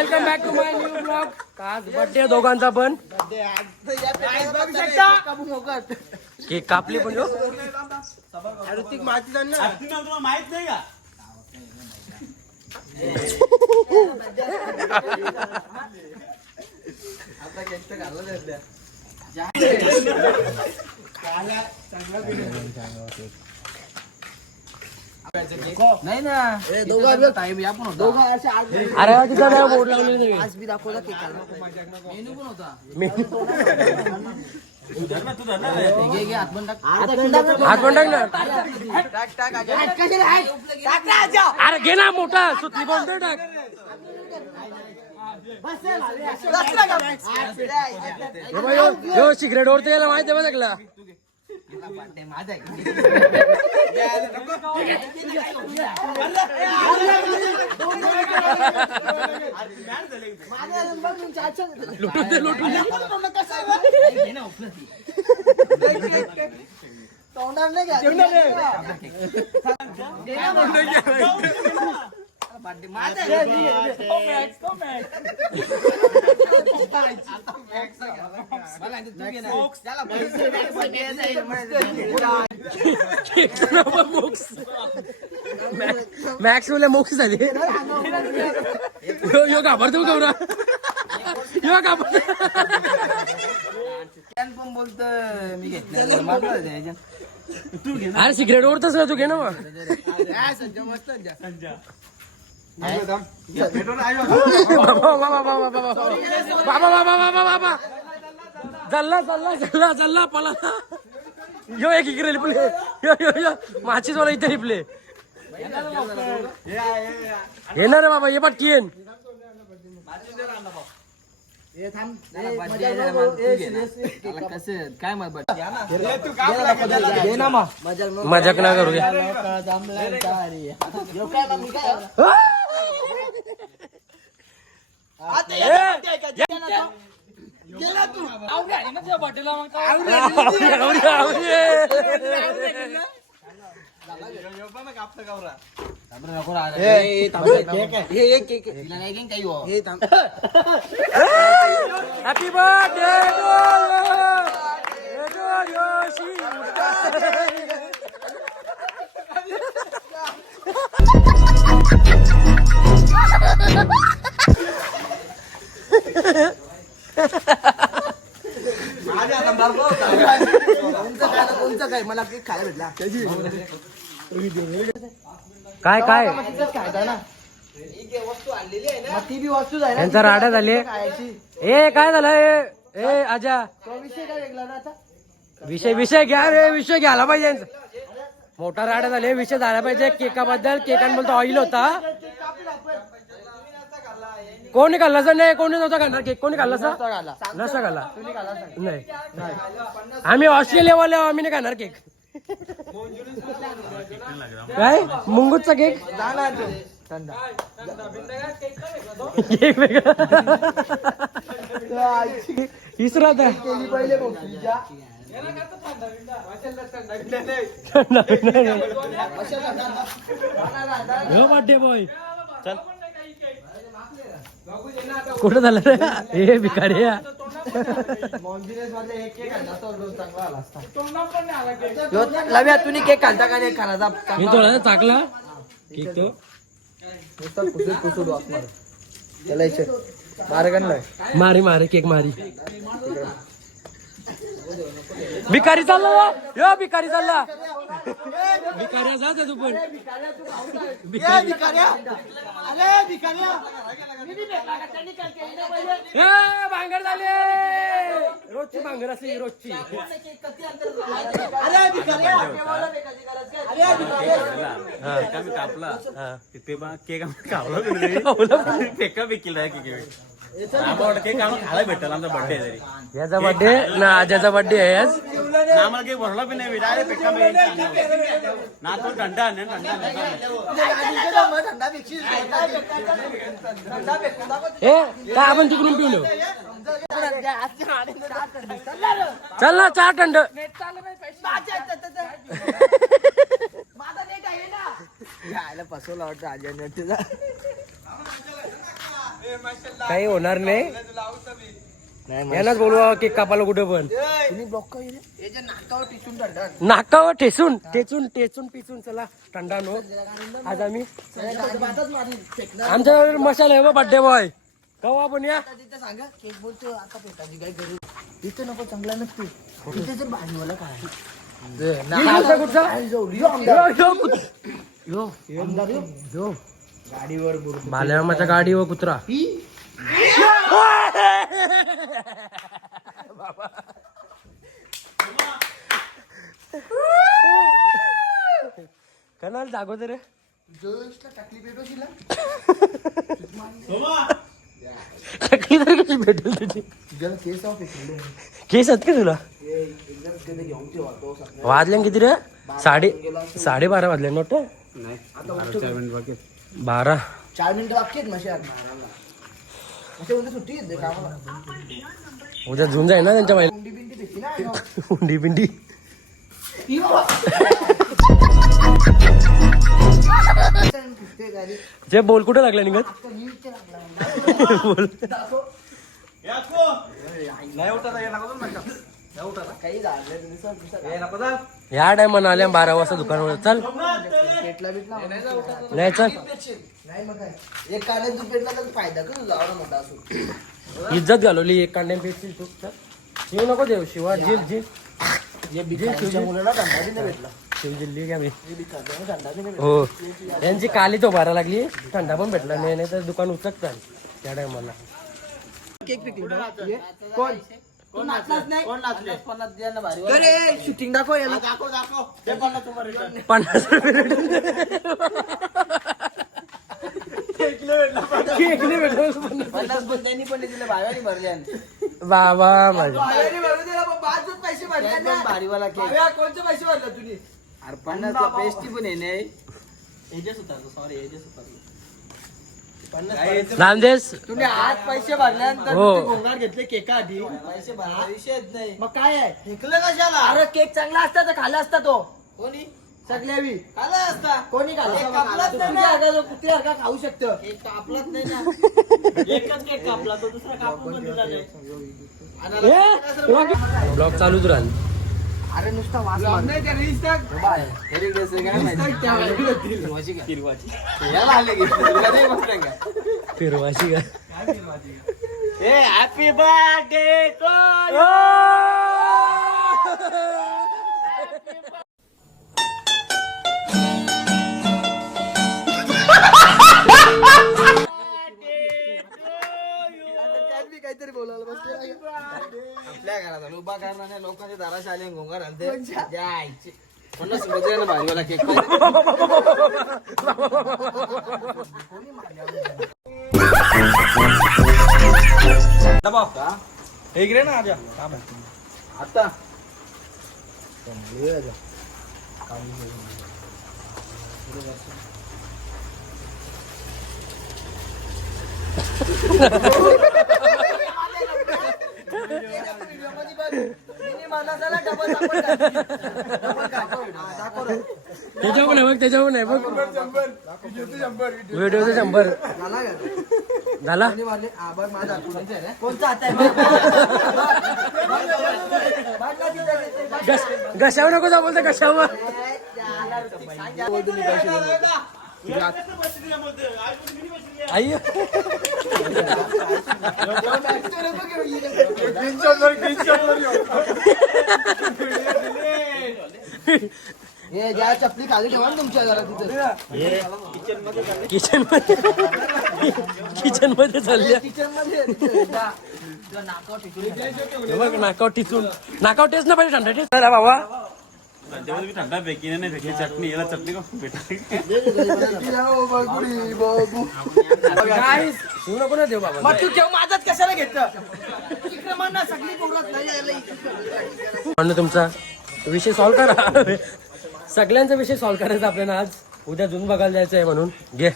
Welcome back to my new blog. आज birthday दोघांचा पण. केक कापली पण ऋतिक माहिती माहित नाही का आता केक घाललं नाही ना अरे तिथं नाही बोर्ड लावलेलं आज बी दाखवला केक मेनू पण होता हात पण टाक ना. अरे घे ना मोठा सुतली पण टाक. सिगरेट ओढते याला माहिती आहे बघला. लुटून दे लुटून दे. तोंडार नाही घ्या मॅक्स वाले मोक्ष झाले. यो घाबरतो गौरा यो घाबरतो. पण बोलत मी घेतलं अरे सिगरेट ओढतस ना तू घे ना मग. बाबा जल्ला पला. यो एक इकडे लिपले. यो माचीच वाला इथे लिपले. येणार रे बाबा ये पटकी येन. काय मजाक ना करूया. हॅपी बर्थडे कोणचं काय मला केक खायला भेटला काय काय खायचा ना वस्तू आणलेली आहे ना ती बी वस्तू आहे ना. यांचा राडा झाले. ए काय झालं ए आजा विषय काय वेगळा ना आता विषय घ्या रे. विषय घ्यायला पाहिजे यांचा. मोठा राडा झाले. विषय झाला पाहिजे केकाबद्दल. केकांबद्दल ऑइल होता. कोणी खाल्ला सर नाही. कोणी नव्हता खाणार केक. कोणी खाल्ला सर नसा खाल्ला नाही. आम्ही ऑस्ट्रेलियावाले आम्ही नाही खाणार केक. काय मुंगूचा केक केक वेगळा इसरा था पहिले बर्थडे बॉय चल कुठं झालं रे. हे भिकारी लव्या तुम्ही केक खालता का नाही खाला मी थोडा चाकला केक तो त्याला मारी केक मारी. भिकारी चालला यो भिकारी चालला. भिकाऱ्या जा तू पण. भांगर झाले. रोजची भांगर असली रोजची. कापला तिथे केक कापला फेका विकला केक खायला भेटल. आमचा बर्थडे तरी याचा बर्थडे ना आजाचा बर्थडे आहे आज. आम्हाला केक भरला पण नाही. फेका ना तो थंडा हे काय आपण तिकडून पिऊन चल ना 4 थंड. फसवला वाटतं आज्याने तुझा काही होणार नाही. यांनाच बोलवा केक कापायला कुठे पण. नाकावर ठेचून ठेचून ठेचून पिचून चला थंडा नो. आज आम्ही आमच्या मशाल आहे बर्थडे बॉय कवा पण या. सांगा केक बोलतो आता पेटाची काय गरज तिथे नको चांगला नसतो तिथे जर भाजीवाला काय गाडीवर बाल्यामाच्या गाडीवर कुत्रा. कणाला जागवतो रे. टाकली पेटो तिला टाकली तर कशी भेटेल तुझी. केस ऑफ केस आहेत का तुला. वाजले किती रे. 12:30 वाजले नोट. 12 4 मिनिटं बाकी आहेत मशाल सुट्टी आहे कामाला. उद्या झुंज आहे ना त्यांच्या बाहेर. हुंडी बिंडी भेटली ना हुंडी पिंडी. जे बोल कुठे लागला निघत. बोल या टायमान आल्या 12 वाजता दुकानावर. चल नाही चल नाही मग काय एक काढायला तू पेटला तर फायदा कर तुझा आवडा मोठा असो. इज्जत घालवली एक कांड्यान पेटशील तू. चल येऊ नको देव शिवा. झील झील मुलाला धंदा बी नाही भेटला. शिव जिल्ली का मी. धंदा बी नाही हो यांची काली तो भरा लागली. थंडा पण भेटला नाही. नाही तर दुकान उचकतात त्या टायमाला. केक पिकली कोण कोण नाचलाच नाही. कोण नाचले 50 द्या ना भारी. अरे शूटिंग दाखव याला. दाखव ते 50 रुपये रिटर्न. 50 रुपये केक नाही भेटला. 50 पण त्यांनी पण दिले भाव्यानी भरले. बाबा माझ्या भाव्यानी भरून दिला पण 5 पैसे भरले ना भारीवाला केक. भाव्या कोणते पैसे भरले तुम्ही. अरे 50 चा पेस्टी पण आहे नाही. एजेस होता सॉरी एजेस होता. नामदेश तुम्ही 8 पैसे भरल्यानंतर हो. तुम्ही गोंगार घेतले केका आधी. पैसे भरला विषयच नाही. मग काय आहे फेकलं कशाला. अरे केक चांगला असता तर खाल्ला असता तो. कोणी सगळ्यावी खाल्ला असता. कोणी खाल्ला कापलाच नाही ना. कुत्र्यासारखा खाऊ शकतं. केक कापलाच नाही ना. एकच केक कापला तो दुसरा कापून पण दिला नाही. ब्लॉग चालूच राहील. अरे नुसता वास नाही त्या रील्स टाक. बाय हेरी ड्रेस काय माहिती फिरवाची का फिरवाची याला आले की तुला नाही बसलं का फिरवाशी का. ए हॅपी बर्थडे टू यू. काहीतरी बोलायला बसले. आपल्या घरात उभा करणार लोकांच्या दाराशी आले घोंगार आणते द्यायचे. म्हणून समजले ना भाजीवाला केक. एक रे ना आजा आता त्याच्यावर नाही बघ. त्याच्यावर नाही बघ. व्हिडिओ 100 झाला. घशावर नको जा बोलतो. घशावर आई हे ज्या चपली खाली ठेवा ना तुमच्या घरात तिथे किचन मध्ये चालल्या. किचन मध्ये बघ नाकावर टिचून. नाकावर टेस्ट ना पाहिजे. थंडा टेस्ट बाबा. तुम्ही थंडा फेकी नाही फेकली चटणी याला चटणी का भेटली. तू नको ना देऊ बाबा. मग तू ठेव माझाच कशाला घेतलं. सगळी पोरत नाही. तुमचा विषय सॉल्व्ह करा. सगळ्यांचा विषय सॉल्व्ह करायचा आपल्याला आज. उद्या जून बघायला जायचं आहे म्हणून. घे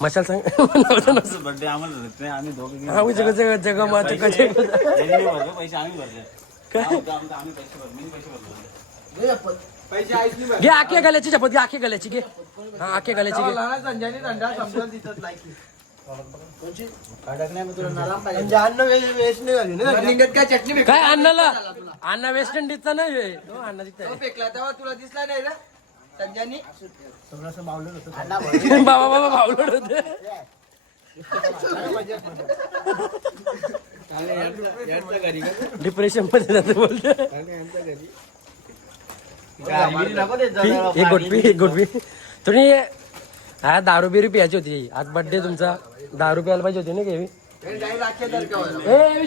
मशाल सांग. बर्थडे आम्हाला आम्ही दोघं जग मात कसे पैसे आम्ही भरले. आम्ही पैसे भरले. पैसे आईच नाही घे. आख्या गल्याची चपत घे. आख्या गल्याची घे. हा आख्या गल्याची घे. संजयने दंडा समजून तिथं लायकी. कडक नाही, मग तुला नरम पाहिजे. म्हणजे अन्न वेस्ट नाही झाली ना. निघत काय चटणी फेकली? काय अन्नाला अण्णा वेस्ट इंडिजचा नाही होय. तो अण्णा तिथं तो आहे. फेकला तेव्हा तुला दिसला नाही ना संजयनी. बाबा बाबा भावलोड होते. डिप्रेशन मध्ये जाते बोलते. एक गोटपी तुम्ही हा दारू बिरू प्यायची होती आज बर्थडे तुमचा. दारू प्यायला पाहिजे होती ना केवी.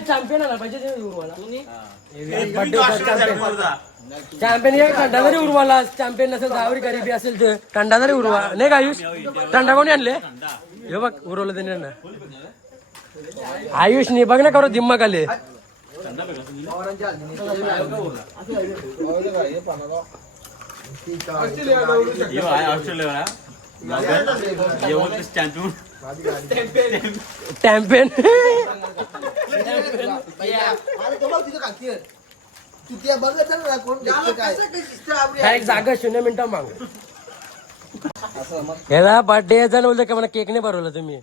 चॅम्पियन आला पाहिजे चॅम्पियन थंडा जरी उरवाला चॅम्पियन नसेल दहावी गरिबी असेल तर थंडा जरी उरवा नाही का आयुष. थंडा कोणी आणले हे बघ उरवलं त्याने ना. आयुषनी बघ ना करू दिम्मा खाली. टॅम्पेन एक जागा 0 मिनिटं माग. याला बर्थडे झालं बोलतो का मला केक नाही भरवला तुम्ही.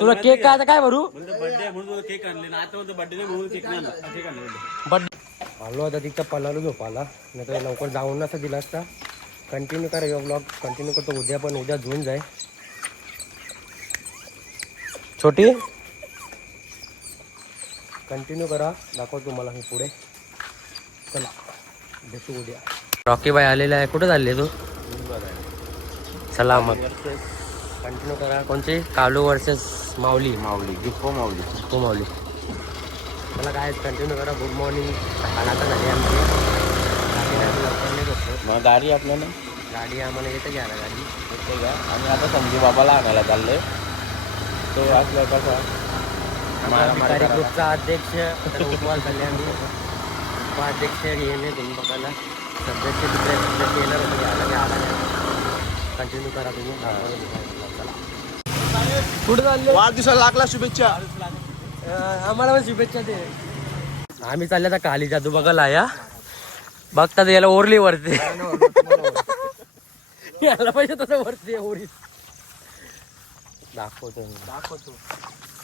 तुला केक काय आता काय भरू बर्थडे म्हणून केक आणले ना. आता बर्थडे म्हणून केक नाही केक आणले. बर्थडे आलो आता तिथं पलालो झोपाला नाही तर लवकर जाऊन नसता दिला असता. कंटिन्यू करा यो ब्लॉग कंटिन्यू करतो उद्या पण उद्या धुवून जाय. छोटी कंटिन्यू करा दाखवतो तुम्हाला मी पुढे. चला भेटू उद्या. रॉकी बाई आलेला आहे. कुठे चालले तू. चला मग कंटिन्यू करा. कोणते कालू वर्सेस माऊली. गिफ्को माऊली. मला काय कंटिन्यू करा. Good morning. सकाळ आता झाली आमची. लवकर नाही बसलो. गाडी आपल्याला गाडी आम्हाला येते घ्यायला गाडी येते का. आणि आता संजू बाबाला आणायला चालले. तो असला कसा भिकारी ग्रुपचा अध्यक्ष उपवास झाले आम्ही. उपाध्यक्ष येणे तुम्ही बघायला. सध्याचे तिकडे सध्याचे येणार होतं घ्यायला कंटिन्यू करा तुम्ही. कुठं चालले. वाढदिवसाला लागला शुभेच्छा. आम्हाला पण शुभेच्छा दे. आम्ही चालले आता काली जादू बघायला. या बघतात याला ओरली वरते. याला पाहिजे तसं वरते ओरी दाखवतो.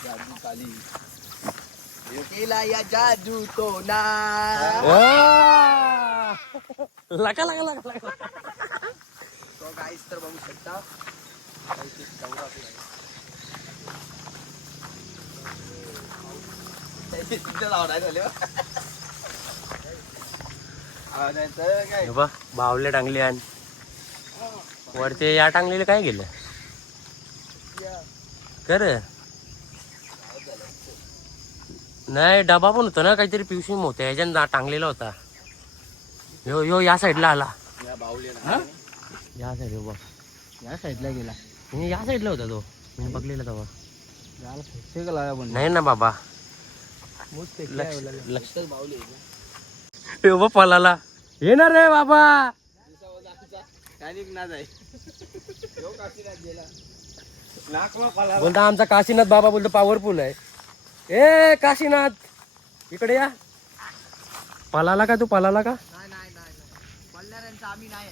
जादू काली केला या जादू तो ना. लका तो गाईस तर बघू शकता. बावले टांगले आणि वरते या टांगलेले काय गेलं कर. नाही डबा पण होता ना काहीतरी पिवशी होत्या ह्याच्यानं टांगलेला होता. यो या साईडला आला. या साईड बघ या साईडला गेला. या साईडला होता तो मी बघलेला तेव्हा. नाही ना बाबा पलाला येणार रे बाबा. बोलता आमचा काशीनाथ बाबा बोलतो पॉवरफुल आहे. ए काशीनाथ इकडे या. पलाला का तू पलाला का. पल्ल्याऱ्यांचा आम्ही नाही.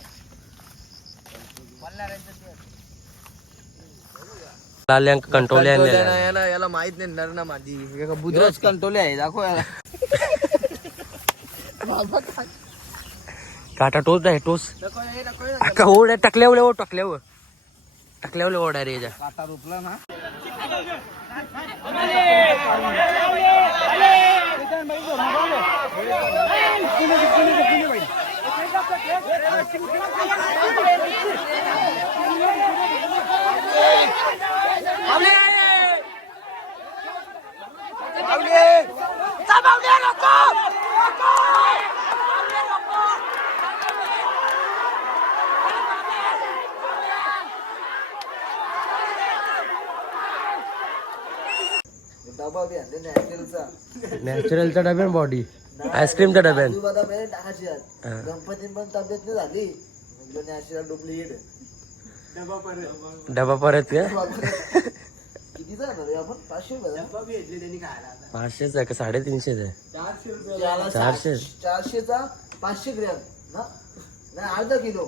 कंट्रोल याला माहित नाही. नर ना माझी बुद्रच कंट्रोल आहे. दाखव याला. काटा टोच आहे टोच. ओढ टाकल्यावर ओढ आहे रे. काटा रुपला ना. डबा बी आणले नॅचरलचा डब्यान बॉडी आईस्क्रीमच्या डब्यान. गणपती पण तब्येत नाही झाली. नॅचरल डुप्लिकेट डबा परत का किती जाणार आपण. 500च आहे का 350 आहे. 400चा 500 ग्रॅम ना. नाही अर्धा किलो.